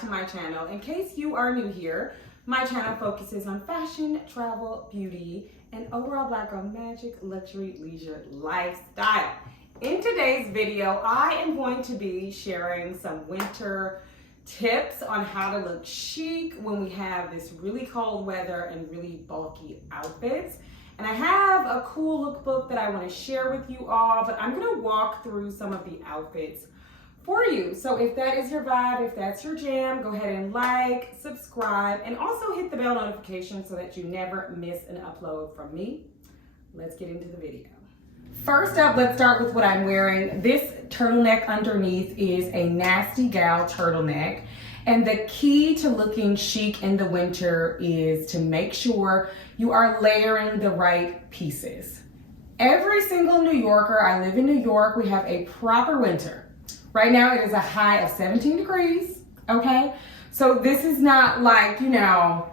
to my channel. In case you are new here, my channel focuses on fashion, travel, beauty, and overall Black girl magic, luxury, leisure, lifestyle. In today's video, I am going to be sharing some winter tips on how to look chic when we have this really cold weather and really bulky outfits. And I have a cool lookbook that I want to share with you all, but I'm going to walk through some of the outfits for you. So if that is your vibe, if that's your jam, go ahead and like, subscribe, and also hit the bell notification so that you never miss an upload from me. Let's get into the video. First up, let's start with what I'm wearing. This turtleneck underneath is a Nasty Gal turtleneck. And the key to looking chic in the winter is to make sure you are layering the right pieces. Every single New Yorker, I live in New York, we have a proper winter. Right now it is a high of 17 degrees, okay? So this is not like, you know,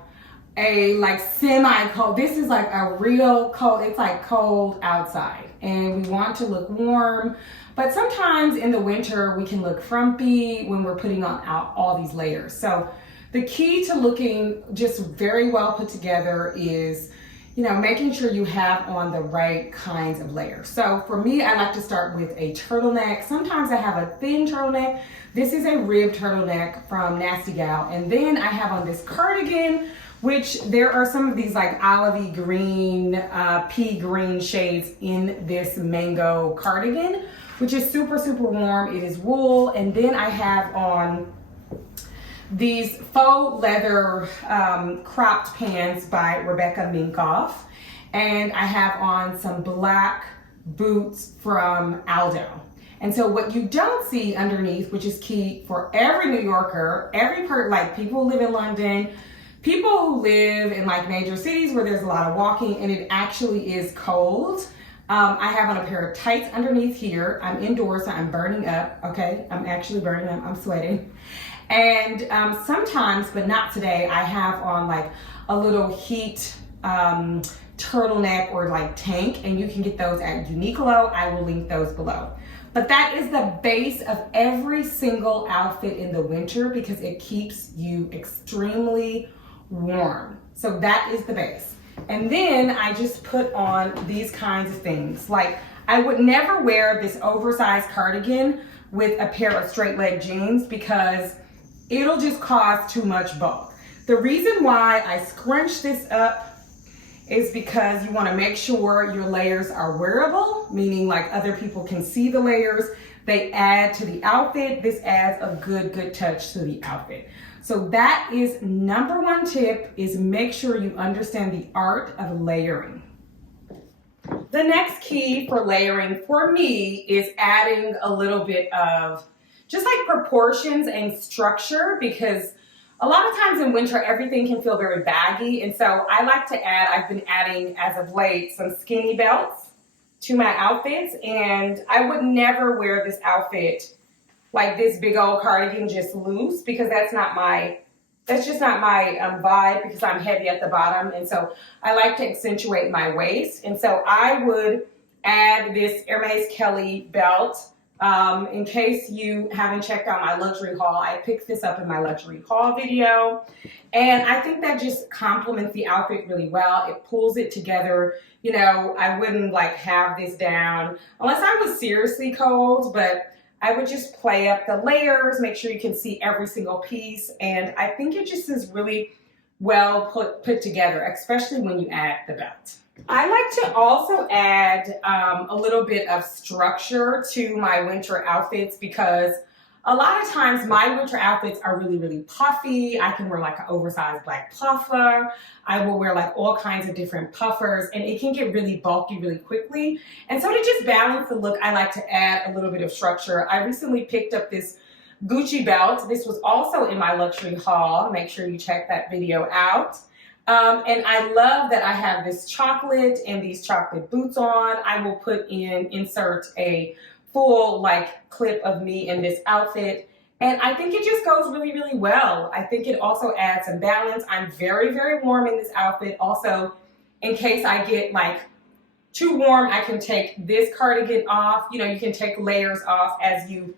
a like semi-cold. This is like a real cold, it's like cold outside. And we want to look warm, but sometimes in the winter we can look frumpy when we're putting on all these layers. So the key to looking just very well put together is, you know, making sure you have on the right kinds of layers. So for me, I like to start with a turtleneck. Sometimes I have a thin turtleneck. This is a ribbed turtleneck from Nasty Gal. And then I have on this cardigan, which there are some of these like olivey green, pea green shades in this mango cardigan, which is super, super warm. It is wool. And then I have on these faux leather cropped pants by Rebecca Minkoff. And I have on some black boots from Aldo. And so what you don't see underneath, which is key for every New Yorker, like people who live in London, people who live in like major cities where there's a lot of walking and it actually is cold. I have on a pair of tights underneath here. I'm indoors, so I'm burning up, okay? I'm actually burning up, I'm sweating. And sometimes, but not today, I have on like a little heat turtleneck or like tank, and you can get those at Uniqlo. I will link those below. But that is the base of every single outfit in the winter because it keeps you extremely warm. So that is the base. And then I just put on these kinds of things. Like I would never wear this oversized cardigan with a pair of straight leg jeans because it'll just cause too much bulk. The reason why I scrunch this up is because you want to make sure your layers are wearable, meaning like other people can see the layers. They add to the outfit. This adds a good touch to the outfit. So that is number one tip, is make sure you understand the art of layering. The next key for layering for me is adding a little bit of just like proportions and structure, because a lot of times in winter, everything can feel very baggy. And so I like to add, I've been adding as of late, some skinny belts to my outfits. And I would never wear this outfit like this big old cardigan just loose, because that's just not my vibe, because I'm heavy at the bottom. And so I like to accentuate my waist. And so I would add this Hermes Kelly belt. In case you haven't checked out my luxury haul, I picked this up in my luxury haul video. And I think that just complements the outfit really well. It pulls it together. You know, I wouldn't like have this down unless I was seriously cold, but I would just play up the layers, make sure you can see every single piece. And I think it just is really well put together, especially when you add the belt. I like to also add a little bit of structure to my winter outfits, because a lot of times my winter outfits are really puffy. I can wear like an oversized black puffer. I will wear like all kinds of different puffers, and it can get really bulky really quickly. And so to just balance the look, I like to add a little bit of structure. I recently picked up this Gucci belt. This was also in my luxury haul. Make sure you check that video out. And I love that I have this chocolate and these chocolate boots on. I will insert a full like clip of me in this outfit. And I think it just goes really well. I think it also adds some balance. I'm very warm in this outfit. Also, in case I get like too warm, I can take this cardigan off. You know, you can take layers off as you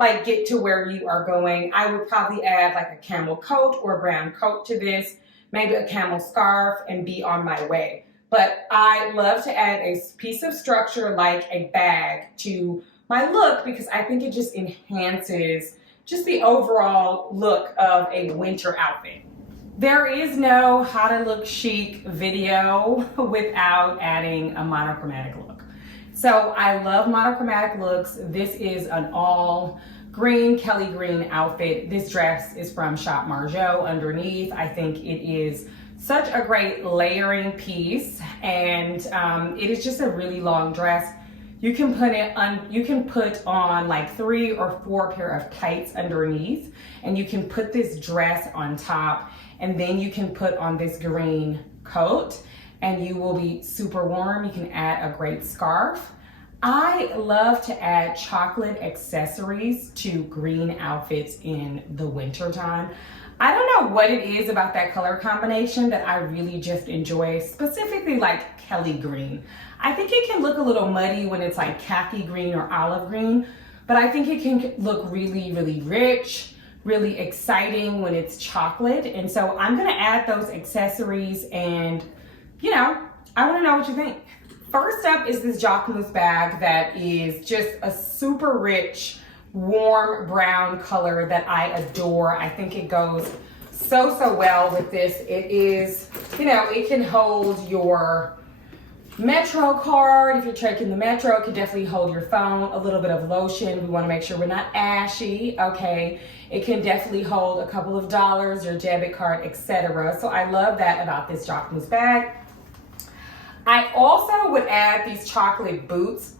like get to where you are going. I would probably add like a camel coat or a brown coat to this, maybe a camel scarf, and be on my way. But I love to add a piece of structure like a bag to my look because I think it just enhances just the overall look of a winter outfit. There is no how to look chic video without adding a monochromatic look. So I love monochromatic looks. This is an all green, Kelly green outfit. This dress is from Shop Marjoe underneath. I think it is such a great layering piece, and it is just a really long dress. You can put it on, you can put on like 3 or 4 pair of tights underneath, and you can put this dress on top, and then you can put on this green coat and you will be super warm. You can add a great scarf. I love to add chocolate accessories to green outfits in the winter time. I don't know what it is about that color combination that I really just enjoy, specifically like Kelly green. I think it can look a little muddy when it's like khaki green or olive green, but I think it can look really, really rich, really exciting when it's chocolate. And so I'm gonna add those accessories, and you know, I wanna know what you think. First up is this Jacquemus bag that is just a super rich, warm brown color that I adore. I think it goes so well with this. It is, you know, it can hold your Metro card. If you're taking the Metro, it can definitely hold your phone, a little bit of lotion. We want to make sure we're not ashy, okay? It can definitely hold a couple of dollars, your debit card, etc. So I love that about this Jacquemus bag. I also would add these chocolate boots.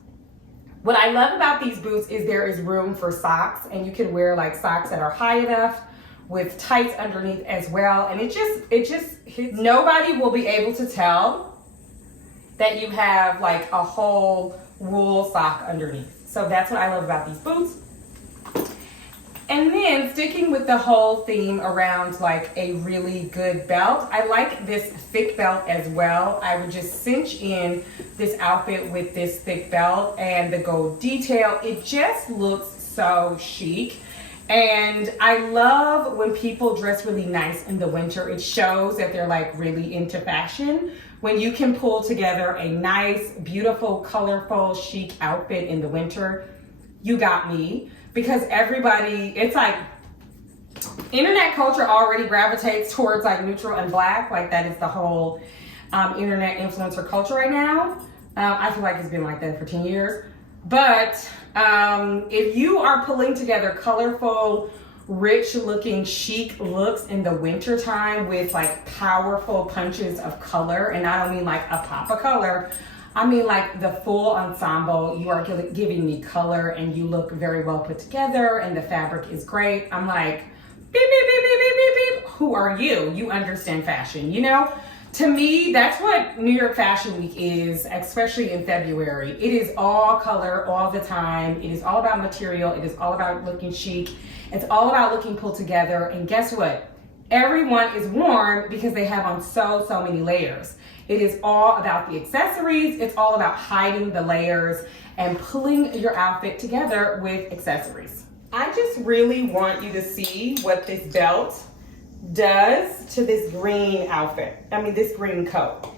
What I love about these boots is there is room for socks, and you can wear like socks that are high enough with tights underneath as well. And it just hits. Nobody will be able to tell that you have like a whole wool sock underneath. So that's what I love about these boots. And then sticking with the whole theme around like a really good belt, I like this thick belt as well. I would just cinch in this outfit with this thick belt and the gold detail. It just looks so chic. And I love when people dress really nice in the winter. It shows that they're like really into fashion. When you can pull together a nice, beautiful, colorful, chic outfit in the winter, you got me. Because everybody, it's like internet culture already gravitates towards like neutral and black. Like that is the whole internet influencer culture right now. I feel like it's been like that for 10 years. But if you are pulling together colorful, rich looking, chic looks in the winter time with like powerful punches of color, and I don't mean like a pop of color, I mean like the full ensemble, you are giving me color and you look very well put together and the fabric is great. I'm like, beep, beep, beep, beep, beep, beep, beep. Who are you? You understand fashion, you know? To me, that's what New York Fashion Week is, especially in February. It is all color all the time. It is all about material. It is all about looking chic. It's all about looking pulled together. And guess what? Everyone is warm because they have on so many layers. It is all about the accessories. It's all about hiding the layers and pulling your outfit together with accessories. I just really want you to see what this belt does to this green outfit. I mean, this green coat.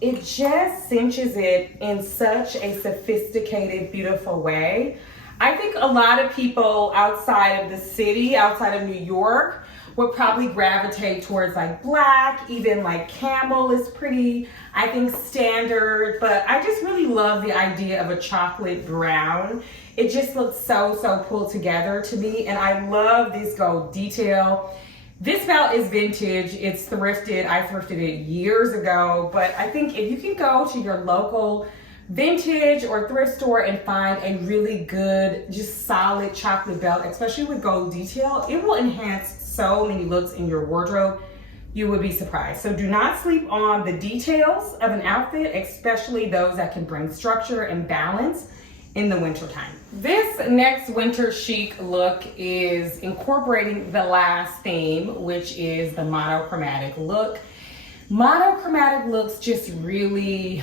It just cinches it in such a sophisticated, beautiful way. I think a lot of people outside of the city, outside of New York, would probably gravitate towards like black, even like camel is pretty, I think standard, but I just really love the idea of a chocolate brown. It just looks so pulled together to me, and I love this gold detail. This belt is vintage, it's thrifted. I thrifted it years ago, but I think if you can go to your local vintage or thrift store and find a really good, just solid chocolate belt, especially with gold detail, it will enhance so many looks in your wardrobe. You would be surprised. So do not sleep on the details of an outfit, especially those that can bring structure and balance in the wintertime. This next winter chic look is incorporating the last theme, which is the monochromatic look. Monochromatic looks just really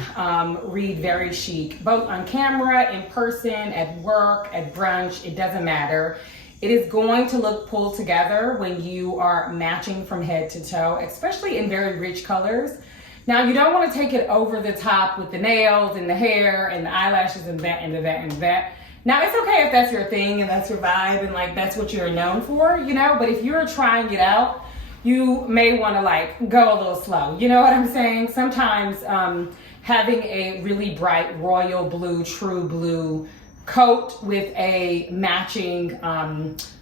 read very chic, both on camera, in person, at work, at brunch, it doesn't matter. It is going to look pulled together when you are matching from head to toe, especially in very rich colors. Now, you don't want to take it over the top with the nails and the hair and the eyelashes and that and that and that. Now, it's okay if that's your thing and that's your vibe and like that's what you're known for, you know, but if you're trying it out, you may want to like go a little slow. You know what I'm saying? Sometimes having a really bright royal blue, true blue coat with a matching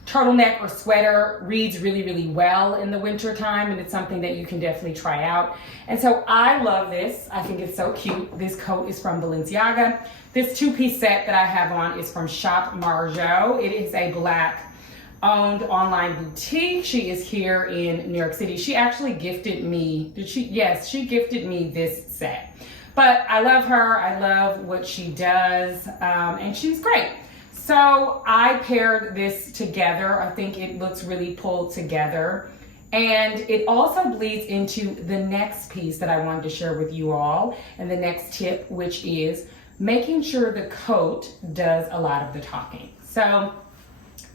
turtleneck or sweater reads really, really well in the winter time, and it's something that you can definitely try out. And so I love this. I think it's so cute. This coat is from Balenciaga. This two-piece set that I have on is from Shop Marjoe. It is a Black owned online boutique. She is here in New York City. She actually gifted me, yes, she gifted me this set. But I love her, I love what she does, and she's great. So I paired this together. I think it looks really pulled together. And it also bleeds into the next piece that I wanted to share with you all, and the next tip, which is making sure the coat does a lot of the talking. So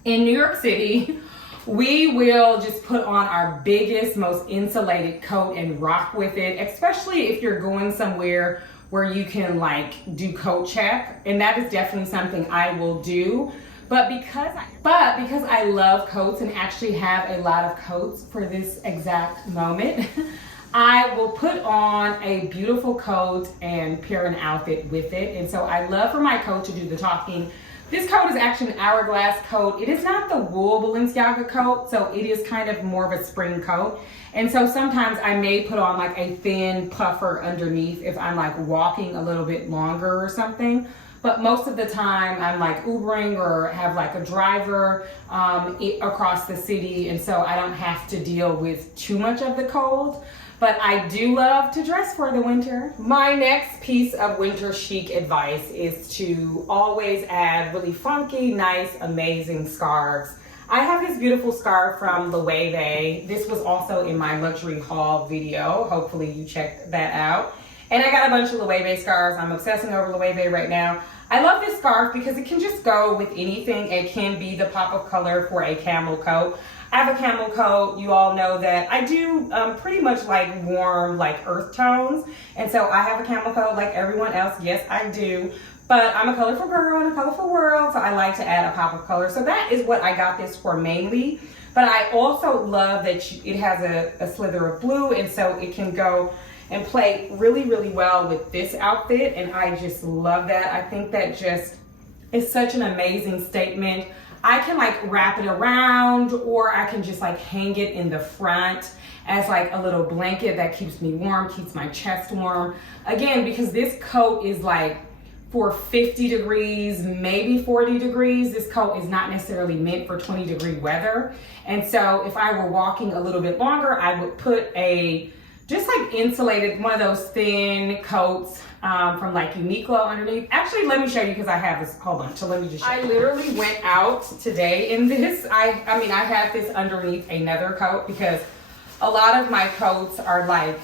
in New York City, we will just put on our biggest, most insulated coat and rock with it, especially if you're going somewhere where you can like do coat check. And that is definitely something I will do. But because I love coats and actually have a lot of coats for this exact moment, I will put on a beautiful coat and pair an outfit with it. And so I love for my coat to do the talking. This coat is actually an hourglass coat. It is not the wool Balenciaga coat, so it is kind of more of a spring coat. And so sometimes I may put on like a thin puffer underneath if I'm like walking a little bit longer or something. But most of the time I'm like Ubering or have like a driver across the city, and so I don't have to deal with too much of the cold. But I do love to dress for the winter. My next piece of winter chic advice is to always add really funky, nice, amazing scarves. I have this beautiful scarf from Loewe. This was also in my luxury haul video. Hopefully you checked that out. And I got a bunch of Loewe scarves. I'm obsessing over Loewe right now. I love this scarf because it can just go with anything. It can be the pop of color for a camel coat. I have a camel coat. You all know that I do pretty much like warm, like earth tones. And so I have a camel coat like everyone else. Yes, I do. But I'm a colorful girl in a colorful world, so I like to add a pop of color. So that is what I got this for mainly. But I also love that it has a slither of blue, and so it can go and play really, really well with this outfit. And I just love that. I think that just is such an amazing statement. I can like wrap it around, or I can just like hang it in the front as like a little blanket that keeps me warm, keeps my chest warm. Again, because this coat is like for 50 degrees, maybe 40 degrees. This coat is not necessarily meant for 20-degree weather. And so if I were walking a little bit longer, I would put just like insulated, one of those thin coats from like Uniqlo underneath. Actually, let me show you because I have this, hold on, so let me just show you. I literally went out today in this. I mean, I have this underneath another coat because a lot of my coats are like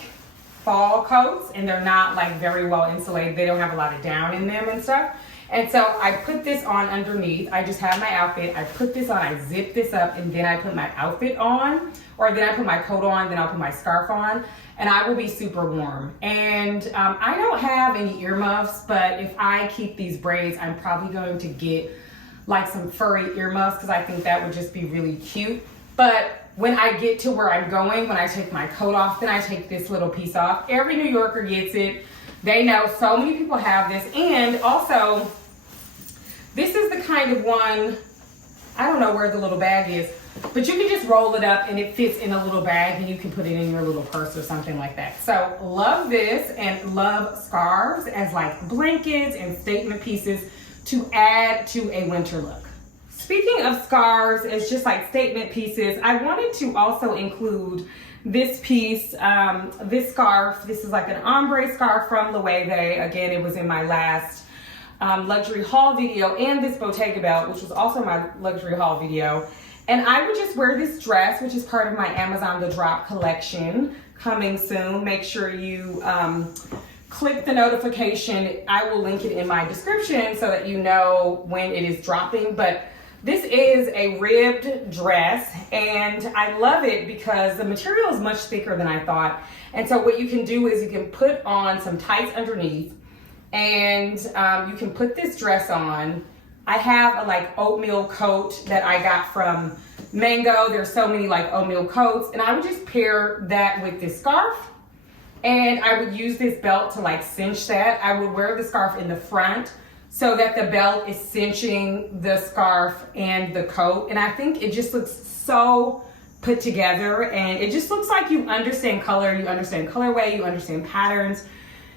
fall coats and they're not like very well insulated. They don't have a lot of down in them and stuff. And so I put this on underneath. I just have my outfit. I put this on, I zip this up, and then I put my outfit on, or then I put my coat on, then I'll put my scarf on, and I will be super warm. And I don't have any earmuffs, but if I keep these braids, I'm probably going to get like some furry earmuffs because I think that would just be really cute. But when I get to where I'm going, when I take my coat off, then I take this little piece off. Every New Yorker gets it. They know so many people have this. And also, this is the kind of one, I don't know where the little bag is, but you can just roll it up and it fits in a little bag and you can put it in your little purse or something like that. So love this and love scarves as like blankets and statement pieces to add to a winter look. Speaking of scarves as just like statement pieces, I wanted to also include this piece, this scarf. This is like an ombre scarf from Loewe. Again, it was in my last luxury haul video, and this Bottega belt, which was also my luxury haul video. And I would just wear this dress, which is part of my Amazon The Drop collection, coming soon. Make sure you click the notification. I will link it in my description so that you know when it is dropping. But This is a ribbed dress, and I love it because the material is much thicker than I thought. And so what you can do is you can put on some tights underneath, and you can put this dress on. I have a like oatmeal coat that I got from Mango. There's so many like oatmeal coats, and I would just pair that with this scarf, and I would use this belt to like cinch that. I would wear the scarf in the front so that the belt is cinching the scarf and the coat, and I think it just looks so put together, and it just looks like you understand color, you understand colorway, you understand patterns,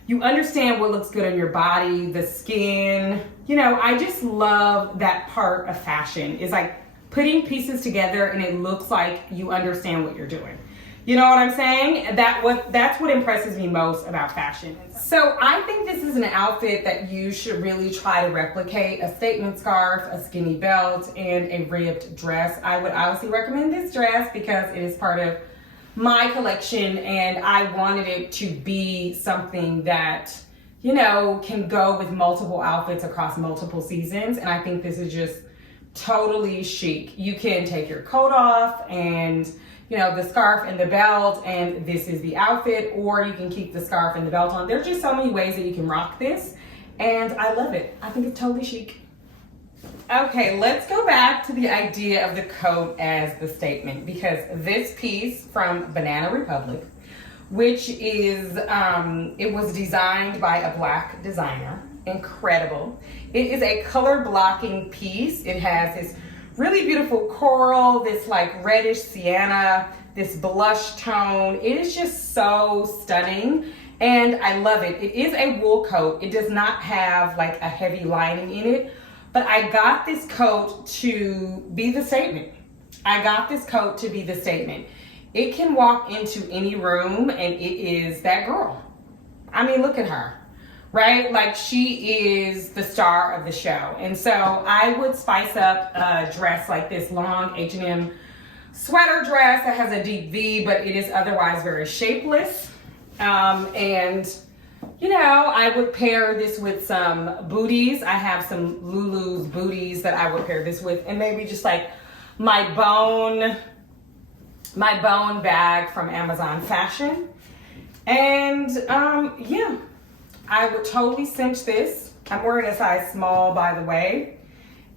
you understand what looks good on your body, the skin. You know, I just love that part of fashion, is like putting pieces together and it looks like you understand what you're doing. You know what I'm saying? That's what impresses me most about fashion. So I think this is an outfit that you should really try to replicate: a statement scarf, a skinny belt, and a ribbed dress. I would obviously recommend this dress because it is part of my collection, and I wanted it to be something that, you know, can go with multiple outfits across multiple seasons. And I think this is just totally chic. You can take your coat off and, you know, the scarf and the belt, and this is the outfit, or you can keep the scarf and the belt on. There's just so many ways that you can rock this, and I love it. I think it's totally chic. Okay, let's go back to the idea of the coat as the statement, because this piece from Banana Republic, which is, it was designed by a Black designer, incredible. It is a color blocking piece. It has this really beautiful coral, this like reddish sienna, this blush tone. It is just so stunning, and I love it. It is a wool coat. It does not have like a heavy lining in it, but I got this coat to be the statement. I got this coat to be the statement. It can walk into any room and it is that girl. I mean, look at her. Right? Like, she is the star of the show. And so I would spice up a dress like this long H&M sweater dress that has a deep V, but it is otherwise very shapeless. And, you know, I would pair this with some booties. I have some Lulu's booties that I would pair this with, and maybe just like my bone bag from Amazon Fashion. And yeah. I would totally cinch this. I'm wearing a size small, by the way,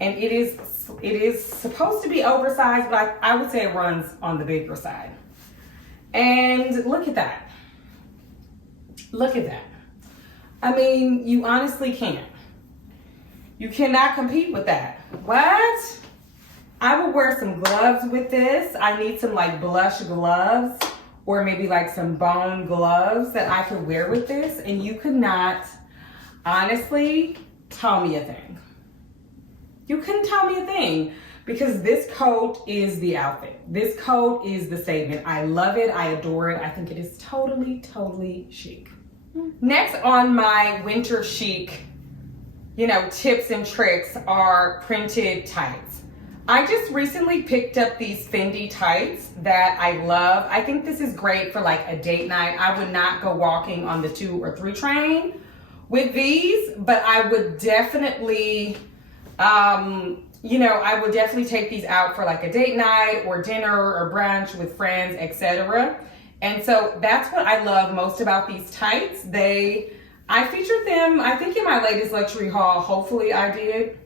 and it is supposed to be oversized, but I would say it runs on the bigger side. And look at that. Look at that. I mean, you honestly can't. You cannot compete with that. What? I would wear some gloves with this. I need some like blush gloves, or maybe like some bone gloves that I could wear with this, and you could not honestly tell me a thing. You couldn't tell me a thing, because this coat is the outfit. This coat is the statement. I love it. I adore it. I think it is totally, totally chic. Next on my winter chic, you know, tips and tricks are printed tights. I just recently picked up these Fendi tights that I love. I think this is great for like a date night. I would not go walking on the 2 or 3 train with these, but I would definitely, you know, I would definitely take these out for like a date night or dinner or brunch with friends, etc. And so that's what I love most about these tights. I featured them, I think, in my latest luxury haul. Hopefully I did.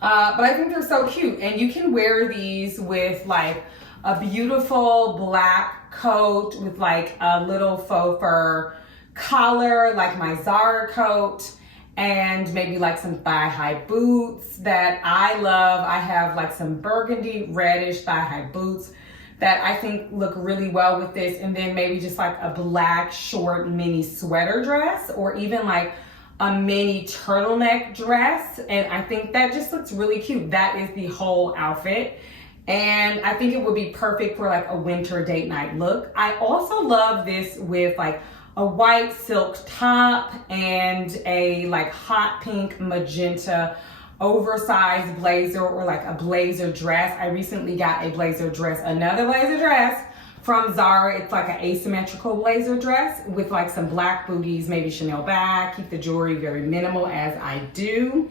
But I think they're so cute, and you can wear these with like a beautiful black coat with like a little faux fur collar, like my Zara coat, and maybe like some thigh-high boots that I love. I have like some burgundy reddish thigh-high boots that I think look really well with this, and then maybe just like a black short mini sweater dress, or even like a mini turtleneck dress, and I think that just looks really cute. That is the whole outfit, and I think it would be perfect for like a winter date night look. I also love this with like a white silk top and a like hot pink magenta oversized blazer, or like a blazer dress. I recently got a blazer dress, another blazer dress from Zara. It's like an asymmetrical blazer dress with like some black booties, maybe Chanel bag. Keep the jewelry very minimal, as I do.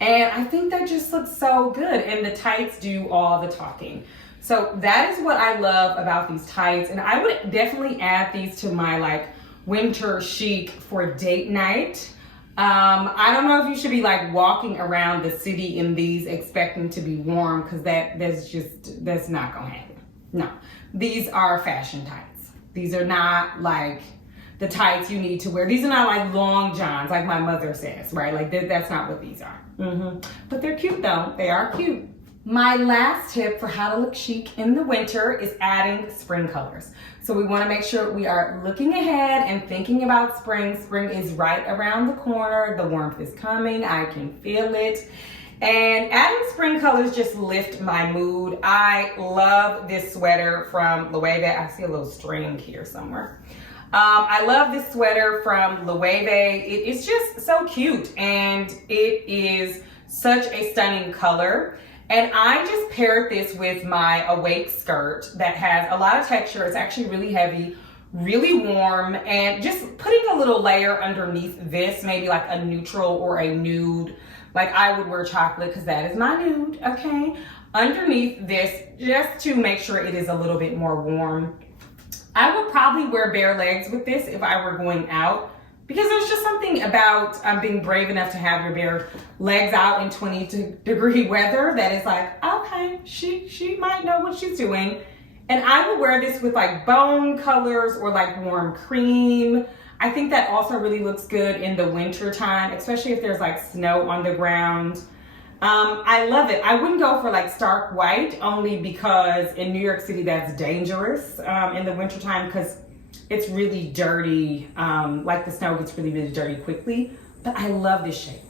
And I think that just looks so good. And the tights do all the talking. So that is what I love about these tights. And I would definitely add these to my like winter chic for date night. I don't know if you should be like walking around the city in these expecting to be warm, because that's not gonna happen. No, these are fashion tights. These are not like the tights you need to wear. These are not like long johns like my mother says, right? Like that's not what these are. But they're cute though, they are cute. My last tip for how to look chic in the winter is adding spring colors. So we want to make sure we are looking ahead and thinking about spring. Spring is right around the corner. The warmth is coming. I can feel it. And adding spring colors just lift my mood. I love this sweater from Loewe. I see a little string here somewhere. I love this sweater from Loewe. It is just so cute and it is such a stunning color. And I just paired this with my Awake skirt that has a lot of texture. It's actually really heavy, really warm, and just putting a little layer underneath this, maybe like a neutral or a nude. Like I would wear chocolate because that is my nude, okay? Underneath this, just to make sure it is a little bit more warm. I would probably wear bare legs with this if I were going out, because there's just something about being brave enough to have your bare legs out in 20-degree weather that is like, okay, she might know what she's doing. And I will wear this with like bone colors or like warm cream. I think that also really looks good in the winter time, especially if there's like snow on the ground. I love it. I wouldn't go for like stark white, only because in New York City that's dangerous in the winter time, because it's really dirty, like the snow gets really, really dirty quickly, but I love this shape.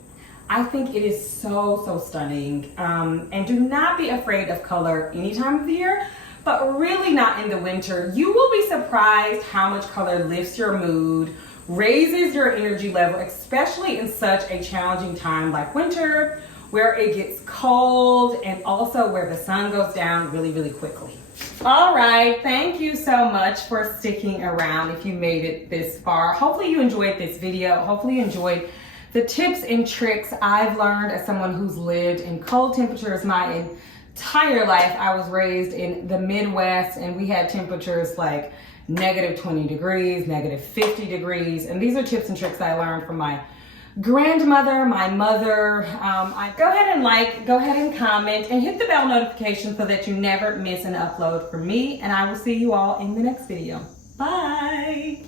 I think it is so, so stunning. And do not be afraid of color any time of the year, but really not in the winter. You will be surprised how much color lifts your mood, raises your energy level, especially in such a challenging time like winter, where it gets cold and also where the sun goes down really, really quickly. All right, thank you so much for sticking around if you made it this far. Hopefully you enjoyed this video. Hopefully you enjoyed the tips and tricks I've learned as someone who's lived in cold temperatures my entire life. I was raised in the Midwest and we had temperatures like -20 degrees, -50 degrees. And these are tips and tricks I learned from my grandmother, my mother. Go ahead and comment and hit the bell notification so that you never miss an upload from me, and I will see you all in the next video. Bye.